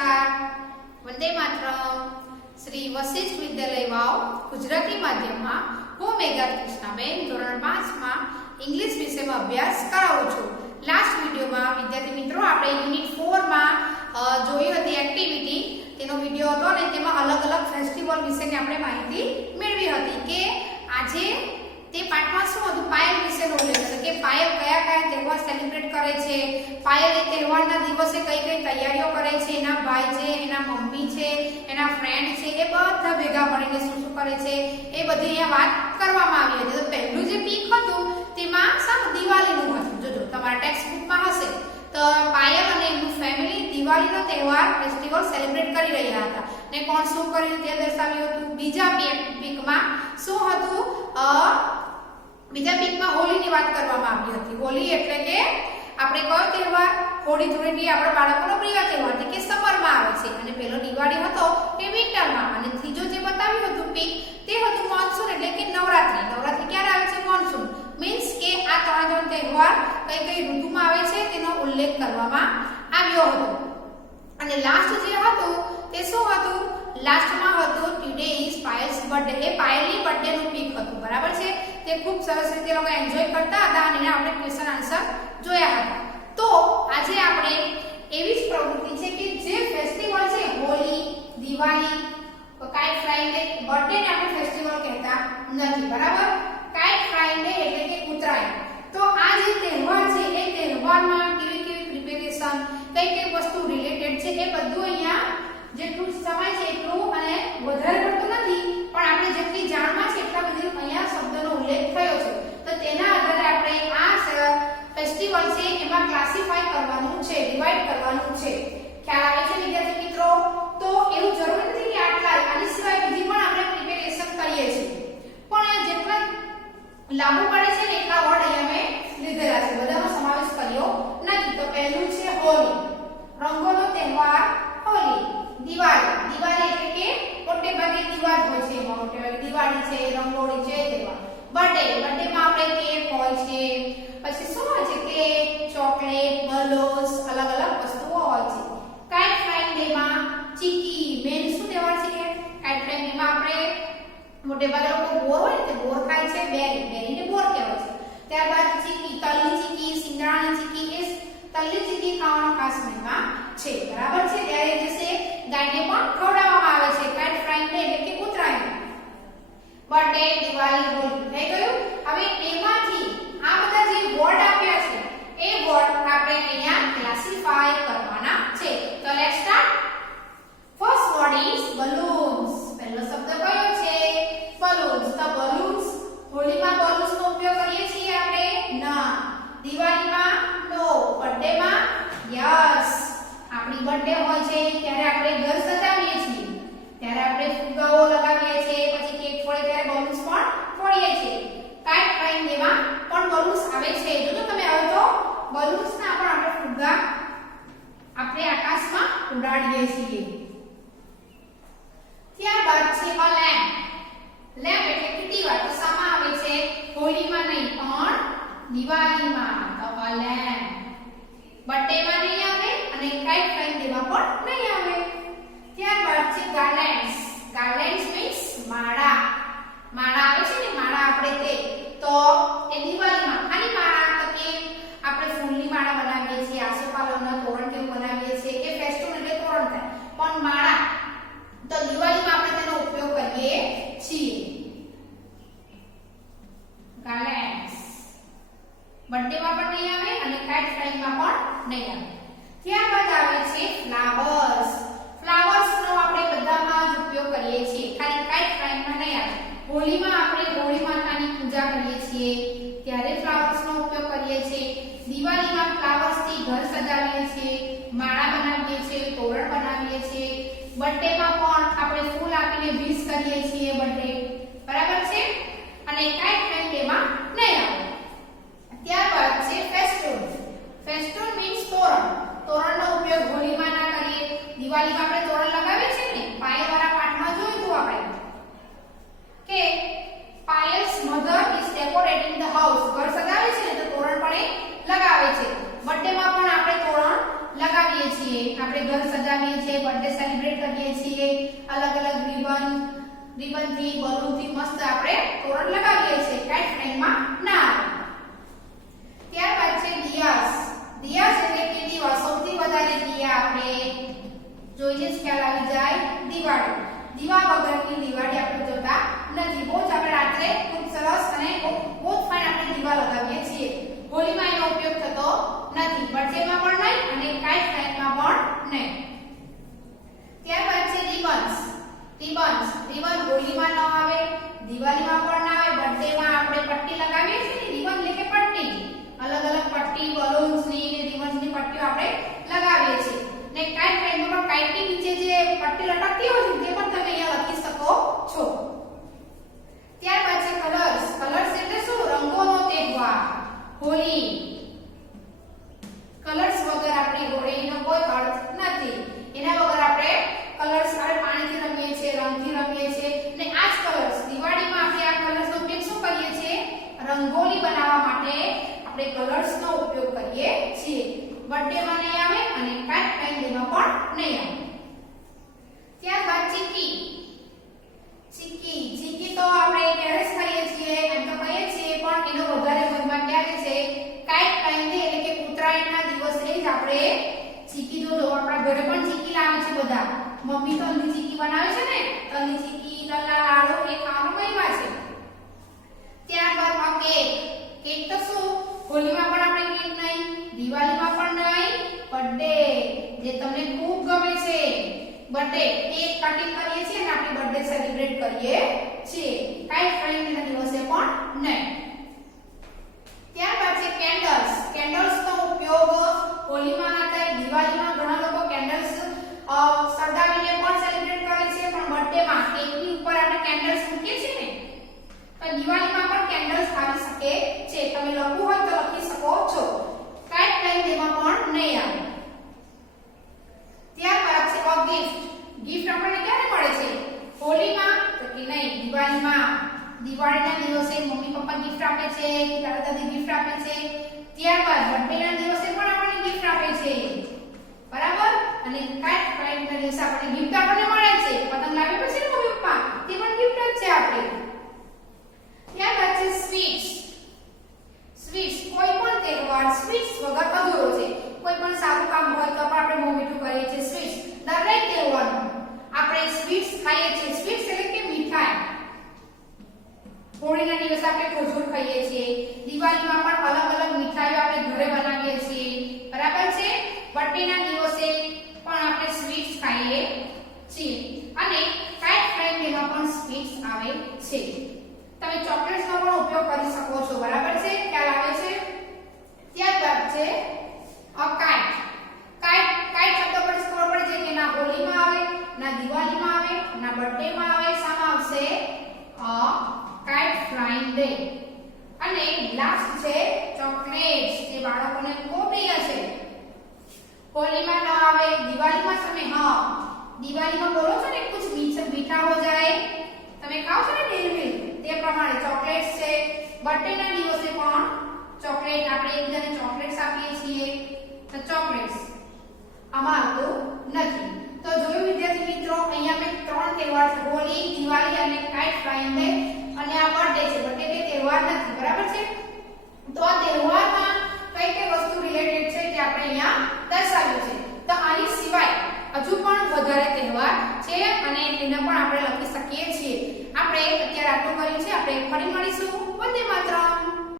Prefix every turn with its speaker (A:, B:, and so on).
A: નમસ્કાર. વંદે માતરમ. શ્રી વશિષ્ઠ વિદ્યાલય વાવ, ગુજરાતી માધ્યમમાં હું મેઘા કૃષ્ણાબેન, ધોરણ પાંચમાં ઇંગ્લિશ વિષયમાં અભ્યાસ કરાવું છું. લાસ્ટ વિડીયોમાં વિદ્યાર્થી મિત્રો, આપણે યુનિટ ફોરમાં જોઈ હતી એક્ટિવિટી તેનો વીડિયો હતો અને તેમાં અલગ અલગ ફેસ્ટિવલ વિશેની આપણે માહિતી મેળવી હતી કે આજે તે પાઠમાં શું હતું? પાયલ વિશેનો ઉલ્લેખ હતો કે પાયલ કયા કયા તહેવાર સેલિબ્રેટ કરે છે? પાયલ એ તહેવારના દિવસે કઈ કઈ તૈયારીઓ કરે છે? એના ભાઈ છે, એના મમ્મી છે, એના ફ્રેન્ડ છે, એ બધા ભેગા મળીને શું શું કરે છે? એ બધી અહીંયા વાત કરવામાં આવી હતી. તો પહેલું જે પીક હતું, તેમાં સામ દિવાળીનું હતું. જોજો તમારા ટેક્સ્ટ બુકમાં હશે. તો પાયલ અને એમનું ફેમિલી દિવાળીનો તહેવાર ફેસ્ટિવલ સેલિબ્રેટ કરી રહ્યા હતા. ને કોણ શું કર્યું તે દર્શાવ્યું હતું? બીજા પીકમાં શું હતું? બીજા પીકમાં હોળીની વાત કરવામાં આવી હતી. હોળી એટલે કે આપણે કયો તહેવાર? હોળી ધૂળેટી આપણા બાળકોનો પ્રિય તહેવાર એટલે કે સમરમાં આવે છે. અને પેલો દિવાળી હતો તે વિન્ટરમાં. અને ત્રીજો જે બતાવ્યું હતું પીક, તે હતું મોન્સૂન એટલે કે નવરાત્રી. નવરાત્રી ક્યારે આવે છે? મોન્સૂન. મીન્સ કે આ ત્રણ ત્રણ તહેવાર કઈ કઈ ઋતુમાં આવે છે તેનો ઉલ્લેખ કરવામાં આવ્યો હતો. અને લાસ્ટ જે હતું તે શું હતું? લાસ્ટમાં હતું ટુડે ઇઝ પાયલ્સ બર્થડે એ પાયલની બર્થડેનું પીક હતું. બરાબર છે? તે ખૂબ સરસ રીતે લોકો એન્જોય કરતા હતા અને આપણે ક્વેશ્ચન આન્સર જોયા હતા. તો આજે આપણે એવી જ પ્રવૃત્તિ છે કે જે ફેસ્ટિવલ છે, Holi, Diwali kite flying day birthday આપણે ફેસ્ટિવલ કહેતા નથી, બરાબર? કાઇટ ફ્લાઇંગ ડે એટલે કે ઉત્તરાયણ. તો આ જે તહેવાર છે, એ તહેવારમાં કેવી કેવી પ્રિપેરેશન કઈ કઈ વસ્તુ રિલેટેડ છે, એ બધું અહીંયા જેટલું સમય છે એટલું અને વધારે પડતું નથી, પણ આપણે જેટલી જાણમાં છે એટલા બધી અહીંયા શબ્દનો ઉલ્લેખ થયો છે. તો તેના આધારે આપણે આ ફેસ્ટિવલ છે એમાં ક્લાસિફાય કરવાનું છે ડિવાઇડ કરવાનું છે. ખ્યાલ આવે છે વિદ્યાર્થી મિત્રો? તો એવું જરૂરી નથી કે આટલા, આની સિવાય બીજી પણ આપણે પ્રિપેરેશન કરીએ છીએ. પણ જેટલા લાગુ પડે છે ને એટલા વર્ડ અહીંયા મેં લીધેલા છે બધાનો સમાવેશ કર્યો નથી તો પહેલું છે હોળી રંગોનો તહેવાર હોળી દિવાળી દિવાળી એટલે કે મોટે ભાગે દિવાળ હોય છે એમાં મોટે ભાગે દિવાળી છે રંગોળી છે બર્થડે બર્થડે માં આપણે કેક હોય છે, પછી શું હોય છે, કેક, ચોકલેટ બલોસ અલગ અલગ વસ્તુઓ હોય છે. કાઇટ ફ્લાઇંગ ડે માં ચીકી, મેન શું તહેવાર છે કાઇટ ફ્લાઇંગ ડે માં આપણે મોટે ભાગે લોકો બોર હોય ને બોર ખાય છે, બેરી, બેરીને બોર કહેવાય છે. ત્યારબાદ ચીકી, તલની ચીકી સિંગડાની ચીકી, એ તલની ચીકી ખાવાનો ખાસ મહિમા છે. બરાબર છે? ત્યારે દિવસે ગાયને પણ ખવડાવવામાં આવે છે. કાઇટ ફ્રાઈંગ ડે એટલે કે ઉત્તરાયણ. બર્થડે, દિવાળી હોળી થઈ ગયું હવે એમાંથી આ બધા જે વર્ડ આપ્યા છે એ વર્ડ આપણે અહીંયા ક્લાસિફાય કરવાના છે તો let's start first word is balloons પહેલો શબ્દ કયો છે બલૂન્સ તો બલૂન્સ હોળીમાં બલૂન્સ નો ઉપયોગ કરીએ છીએ આપણે ના દિવાળીમાં નો બર્થડે માં યસ. આપણી બર્થડે હોય છે, ત્યારે આપણે ઘર સજાવીએ છીએ. ત્યારે આપણે ફુગ્ગાઓ લગાવીએ છીએ, પછી કેક ફોડે, ત્યારે બલૂન્સ પણ ફોડીએ છીએ. કાઇટ ફ્લાઇંગ ડેમાં પણ બલૂન્સ આવે છે. જોજો તમે હવે તો બલૂન્સ ના પણ આપણે ફુગ્ગા આપણે આકાશમાં ઉડાડીએ છીએ. ત્યારબાદ છે અ લેમ્પ લેમ્પ એટલે કે દીવા તો શામાં આવે છે. હોળીમાં નહીં દિવાળીમાં તો અ બર્થડે માં નહીં આવે અને કાઇટ ફ્રેન્ડ દેવા પણ નહીં આવે. ત્યારબાદ છે ગાર્લેન્ડ્સ ગાર્લેન્ડ્સ મીન્સ માળા. માળા આવે છે ને, માળા આપણે તે. તો એ દિવાળીમાં ખાલી માળા તો કે આપણે ફૂલની માળા બનાવીએ છીએ આસોપાલવના તોરણ કેવું બનાવીએ છીએ કે ફેસ્ટિવલ એટલે તોરણ થાય પણ માળા તો દિવાળીમાં આપણે તેનો ઉપયોગ કરીએ છીએ ગાર્લેન્ડ્સ બર્થડે માં પણ નહીં આવે અને કાઇટ ફ્લાઇંગમાં પણ નહીં આવે ત્યારબાદ આવે છે ફ્લાવર્સ ફ્લાવર્સ નો આપણે બધામાં જ ઉપયોગ કરીએ છીએ ખાલી કાઇટ ફ્લાઇંગમાં નહીં આવે હોળીમાં આપણે હોળી માતાની પૂજા કરીએ છીએ ત્યારે ફ્લાવર્સ નો ઉપયોગ કરીએ છીએ દિવાળીમાં ફ્લાવર્સથી ઘર સજાવીએ છીએ માળા બનાવીએ છીએ તોરણ બનાવીએ છીએ બર્થડે માં પણ આપણે ફૂલ આપીને વિશ કરીએ છીએ બર્થડે બરાબર છે અને કાઇટ ફ્લાઇંગ ડે માં નહીં આવે ત્યારબાદ છે ફેસ્ટૂન ફેસ્ટૂન મીન્સ તોરણ તોરણનો ઉપયોગ હોળીમાં ના કરીએ દિવાળીમાં આપણે તોરણ લગાવીએ છીએ ને પાયલવાળા પાઠમાં જોયું હતું આપણે કે Payal's mother is decorating the house ઘર સજાવે છે ને તો તોરણ પણ લગાવે છે. બર્થડે માં પણ આપણે તોરણ લગાવીએ છીએ. આપણે ઘર સજાવીએ છીએ બર્થડે સેલિબ્રેટ કરીએ છીએ. અલગ અલગ રિબન રિબનથી બલૂનથી મસ્ત આપણે તોરણ લગાવીએ છીએ. કાઈ ફ્રેમમાં ના આવે ત્યારબાદ છે દિયાસ દિયાસ એટલે કે દીવા સૌથી વધારે દિયા આપણે જોઈએ જ ખ્યાલ આવી જાય દિવાળી દીવા વગરની દિવાળી આપણે જોતા નથી બહુ જ આપણે રાત્રે ખૂબ સરસ અને બહુ બહુ જ ફાઇન આપણે દીવા લગાવીએ છીએ હોળીમાં એનો ઉપયોગ થતો નથી બર્થડેમાં પણ નહીં અને કાઈટ ફ્લાઇંગમાં પણ નહીં ત્યારબાદ છે રિબન્સ રિબન્સ રિબન હોળીમાં ન આવે દિવાળીમાં પણ ના આવે બર્થડેમાં આપણે પટ્ટી લગાવીએ છીએ ને રિબન એટલે કે પટ્ટી અલગ અલગ પટ્ટી બલૂન્સની ને રિબન્સની પટ્ટીઓ આપણે લગાવીએ છીએ ને કાઈટ ફ્લાઇંગમાં પણ કાઈટની નીચે જે પટ્ટી લટકતી હોય છે તે પણ તમે અહીંયા લખી શકો છો ત્યારબાદ છે કલર્સ કલર્સ એટલે શું રંગોનો તહેવાર હોળી કલર્સ વગર આપણી હોળીનો કોઈ અર્થ નથી એના વગર આપણે કલર્સ આપણે પાણીથી રમીએ છીએ રંગથી રમીએ છીએ ને આ જ કલર્સ દિવાળીમાં આપણે આ કલર્સનો ઉપયોગ શું કરીએ છીએ રંગોળી બનાવવા માટે આપણે કલર્સનો ઉપયોગ કરીએ છીએ બર્થડેમાં નહીં આવે અને કાટ ફેમિલીમાં પણ નહીં આવે. ત્યારબાદ ચીકી ચીકી ચીકી તો આપણે ક્યારે જ ખાઈએ છીએ, એમ તો કહીએ છીએ, પણ એનો વધારે મહિમા ક્યારે છે? કાઈ ટાઈમે એટલે કે ઉત્તરાયણના દિવસે જ આપણે ચીકી તો આપણા ઘરે પણ ચીકી લાવે છે બધા. મમ્મી તલની ચીકી બનાવે છે ને? તલની ચીકી તલના લાડુ એ ખાવાનો મહિમા છે ત્યારબાદ આ કેક કેક તો શું હોલીમાં પણ આપણે કેક નહીં દિવાળીમાં પણ નહીં બર્થડે જે તમને ખૂબ ગમે છે બર્થડે કેક કટિંગ કરીએ છીએ અને આપણી બર્થડે સેલિબ્રેટ કરીએ છીએ. કાઈટ ફ્લાઇંગના દિવસે પણ નહીં ત્યારબાદ છે કેન્ડલ્સ કેન્ડલ્સ નો ઉપયોગ હોલીમાં ના થાય દિવાળીમાં ઘણા લોકો કેન્ડલ્સ સળગાવીને પણ સેલિબ્રેટ કરે છે પણ બર્થડે માં કેકની ઉપર આપણે કેન્ડલ્સ મૂકીએ છીએ ને તો દિવાળીમાં પણ કેન્ડલ્સ આવી શકે છે તમે લખવું હોય તો લખી શકો છો કાઈટ ફ્લાઇંગ તેમાં પણ નહીં આવે ત્યારબાદ છે અ ગિફ્ટ ગિફ્ટ આપણને ક્યારે મળે છે હોલીમાં તો કે નહીં દિવાળીમાં દિવાળીના દિવસે મમ્મી પપ્પા ગિફ્ટ આપે છે કે દાદા દાદી ગિફ્ટ આપે છે ત્યારબાદ બર્થડેના દિવસે પણ આપણને ગિફ્ટ આપે છે બરાબર અને કાટ ફ્લાઇટના દિવસે આપણને ગિફ્ટ આપણને મળે છે પતંગ લાવી પછી ને મમ્મી પપ્પા તે પણ ગિફ્ટ જ છે આપણે ત્યારબાદ છે સ્વીટ્સ સ્વીટ્સ કોઈ પણ તહેવાર સ્વીટ્સ વગર અધૂરો છે કોઈ પણ પણ આપણે મોં મીઠું કરીએ છીએ સ્વીટ્સ. દરેક તહેવારમાં આપણે સ્વીટ્સ ખાઈએ છીએ. સ્વીટ્સ એટલે કે મીઠાઈ. હોળીના દિવસે આપણે ખજૂર ખાઈએ છીએ. દિવાળીમાં પણ અલગ અલગ મીઠાઈઓ આપણે ઘરે બનાવીએ છીએ. બરાબર છે? બર્થડેના દિવસે પણ આપણે સ્વીટ્સ ખાઈએ છીએ. અને કાઈટ તેમાં પણ સ્વીટ્સ આવે છે. તમે ચોકલેટ્સનો પણ ઉપયોગ કરી શકો છો. બરાબર છે ખ્યાલ આવે છે ત્યારબાદ છે અ કાઈટ કાઈટ કાઈટ શબ્દ પરથી ખબર પડે છે કે ના હોલીમાં આવે ના દિવાળીમાં બર્થડે ના બર્થડેમાં આવે શામાં આવશે, અ કાઈટ ફ્લાઇંગ ડે અને લાસ્ટ છે ચોકલેટ્સ જે બાળકોને ખૂબ પ્રિય છે. હોલીમાં ન આવે, દિવાળીમાં તમે, હા, દિવાળીમાં બોલો છો ને, કુછ મીઠા હો જાય. તમે ખાઓ છો ને ડેરી તે પ્રમાણે ચોકલેટ્સ છે. બર્થડે ના દિવસે પણ ચોકલેટ આપણે એકબીજાને ચોકલેટ્સ આપીએ છીએ. તો ચોકલેટ્સ આમાં આવતું નથી. તો જોયું વિદ્યાર્થી મિત્રો, અહીંયા મેં ત્રણ તહેવાર છે. હોળી, દિવાળી અને કાઇટ ફ્લાઇંગ ડે અને આ બર્થડે છે. બર્થડે કે તહેવાર નથી, બરાબર છે? તો આ તહેવારમાં કઈ કઈ વસ્તુ રિલેટેડ છે તે આપણે અહીંયા દર્શાવ્યું છે. તો આની સિવાય હજુ પણ વધારે તહેવાર છે અને એને પણ આપણે લખી શકીએ છીએ. આપણે અત્યારે આટલું કર્યું છે, આપણે ફરી મળીશું. વંદે માત્ર